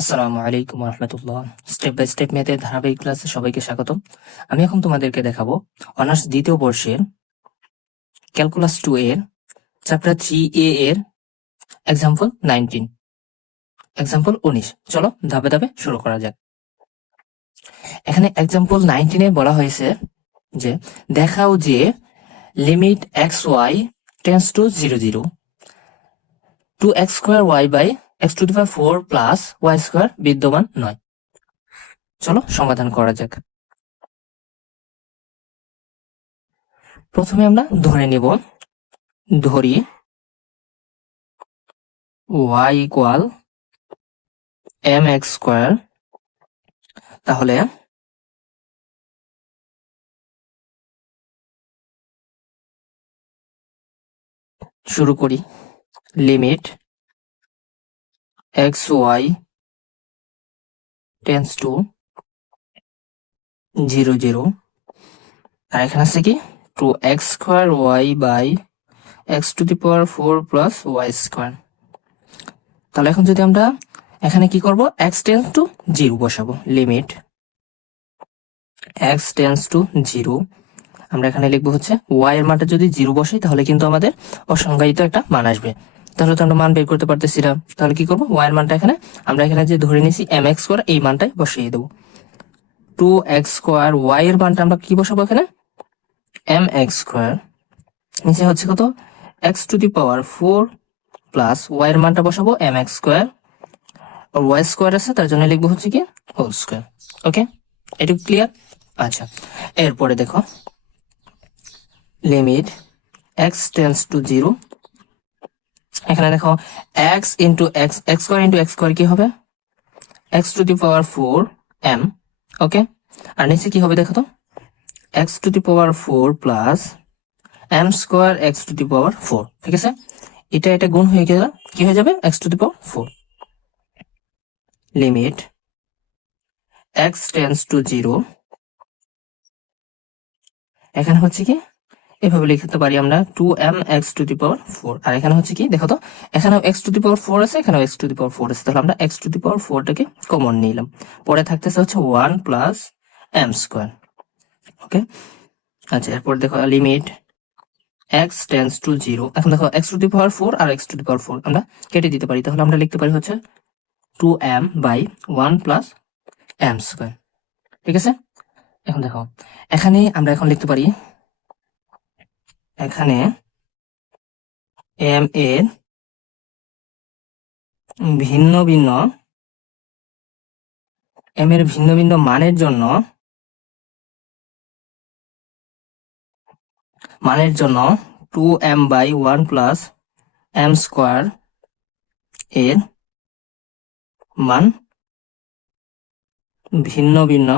আসসালামু আলাইকুম রহমতুল্লাহ। Step by step ম্যাথের ধারাবাহিক ক্লাসে সবাইকে স্বাগতম। আমি এখন তোমাদেরকে দেখাবো অনার্স দ্বিতীয় বর্ষের ক্যালকুলাস 2 এর চ্যাপ্টার 3A এর এক্সাম্পল 19। চলো ধাপে ধাপে শুরু করা যাক। এখানে এক্সাম্পল 19 এ বলা হয়েছে যে দেখাও যে limit X Y tends to 0 to X square Y by X to the power 4 plus Y square বিদ্যমান নয়। চলো সমাধান করা যাক। প্রথমে আমরা ধরি y ইকুয়াল mx স্কোয়ার। তাহলে শুরু করি। Limit x y tends to 0 আর এখানে আছে কি 2x square y by X to the power 4 plus Y square. তাহলে এখন যদি আমরা এখানে কি করব, x টেন্স টু 0 বসাবো। লিমিট x টেন্স টু 0, আমরা এখানে লিখবো হচ্ছে y এর মানটা যদি 0 বসাই তাহলে কিন্তু আমাদের অসংজ্ঞায়িত একটা মান আসবে। তাহলে তো আমরা মান বের করতে পারতেছি না। তাহলে কি করবো, y এর মানটা আমরা এখানে যে ধরে নিয়েছি mx স্কোয়ার, এই মানটাই বসিয়ে দেবো। 2x স্কোয়ার y এর মানটা আমরা কি বসাবো এখানে mx স্কোয়ার, নিচে হচ্ছে কত x to the power 4 plus y এর মানটা বসাবো mx স্কোয়ার, আর y স্কোয়ার আছে তার জন্য লিখবো হচ্ছে কি হোল স্কোয়ার। ওকে, এটুকু ক্লিয়ার? আচ্ছা, এরপরে দেখো লিমিট x টেন্স টু 0। এখানে দেখো x into x square into x square কি হবে x to the power 4 m। Okay, আর নিচে কি হবে দেখো তো x to the power 4 plus m square x to the power 4। ঠিক আছে, এটা গুণ হয়ে গেলে কি হয়ে যাবে x to the power 4। Limit x tense to 0। এখানে হচ্ছে কি এভাবে লিখতে পারি আমরা 2m x to the power 4, আর এখানে হচ্ছে কি দেখো তো এখানেও x টু দি পাওয়ার 4 আছে, এখানেও x টু দি পাওয়ার 4 আছে। তাহলে আমরা x টু দি পাওয়ার 4 টাকে কমন নিলাম, পরে থাকতেছে হচ্ছে 1 প্লাস m স্কোয়ার। ওকে, আচ্ছা, এরপর দেখো লিমিট x টেন্স টু 0। এখন দেখো x টু দি পাওয়ার 4 আর x টু দি পাওয়ার 4 আমরা কেটে দিতে পারি। তাহলে আমরা লিখতে পারি হচ্ছে 2m by 1 plus m square. ঠিক আছে, এখন দেখো এখানে আমরা এখন লিখতে পারি এখানে m এর ভিন্ন ভিন্ন মানের জন্য 2m by 1 plus m square এর মান ভিন্ন ভিন্ন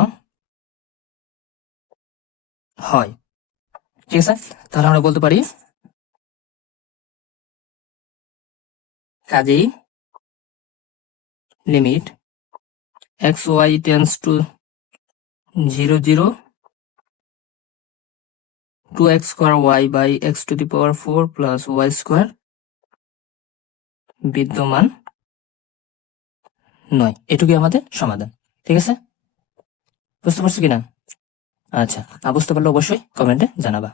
হয়। ঠিক আছে, তাহলে আমরা বলতে পারি কাজেই limit x y tends to 0 2x square y by X to the power 4 plus Y square বিদ্যমান নয়। এটুকুই আমাদের সমাধান। ঠিক আছে, বুঝতে পারছো কিনা? আচ্ছা, না বুঝতে পারলে অবশ্যই কমেন্টে জানাবা।